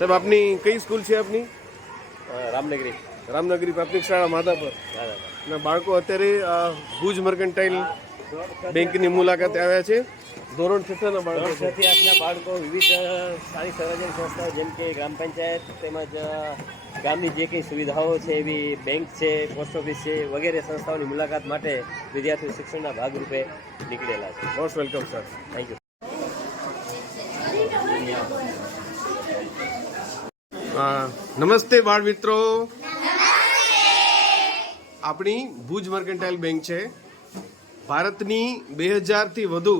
સાહેબ આપની કઈ સ્કૂલ છે આપની? રામનગરી. રામનગરી પ્રાથમિક શાળા માધાપર. અને બાળકો અત્યારે ભુજ મર્કન્ટાઇલ બેંકની મુલાકાતે આવ્યા છે. ધોરણ છઠ્ઠાના બાળકો છઠ્ઠી બાળકો વિવિધ સ્થાનિક સ્વરાજ્ય સંસ્થાઓ જેમ કે ગ્રામ પંચાયત તેમજ ગામની જે કંઈ સુવિધાઓ છે એવી બેંક છે પોસ્ટ ઓફિસ છે વગેરે સંસ્થાઓની મુલાકાત માટે વિદ્યાર્થીઓ શિક્ષણના ભાગરૂપે નીકળેલા છે. Most welcome sir thank you નમસ્તે બાળ મિત્રો આપણી ભુજ મર્કેન્ટાઇલ બેંક છે. ભારતની બે હજારથી વધુ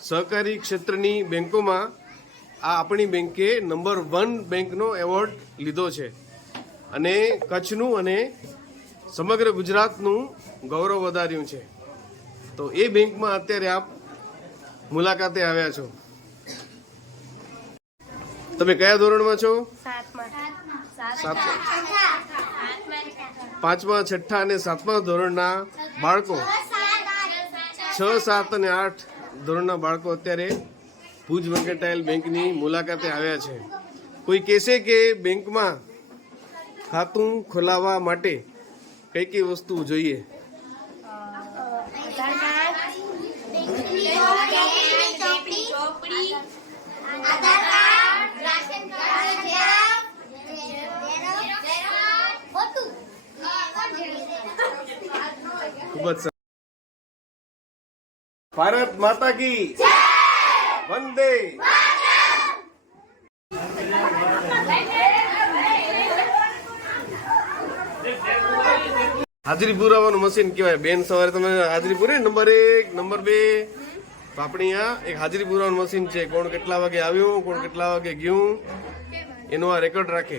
સહકારી ક્ષેત્રની બેંકોમાં આ આપણી બેંકે નંબર વન બેંકનો એવોર્ડ લીધો છે. અને કચ્છનું અને સમગ્ર ગુજરાતનું ગૌરવ વધાર્યું છે. તો એ બેંકમાં અત્યારે આપ મુલાકાતે આવ્યા છો. તમે કયા ધોરણમાં છો? પાંચમા છઠ્ઠા અને સાતમા ધોરણના બાળકો? છ સાત અને આઠ ધોરણના બાળકો અત્યારે ભુજ મર્કેટાઇલ બેંકની મુલાકાતે આવ્યા છે. કોઈ કહેશે કે બેંકમાં ખાતું ખોલાવવા માટે કઈ કઈ વસ્તુ જોઈએ? આધાર ખૂબ ભારત માતા કી વંદે! હાજરી પુરાવાનું મશીન કહેવાય. બેન, સવારે તમે હાજરી પૂરી નંબર એક, નંબર બે. તો આપણે એક હાજરી પુરાવાનું મશીન છે. કોણ કેટલા વાગે આવ્યું, કોણ કેટલા વાગે ગયું? એનો આ રેકોર્ડ રાખે.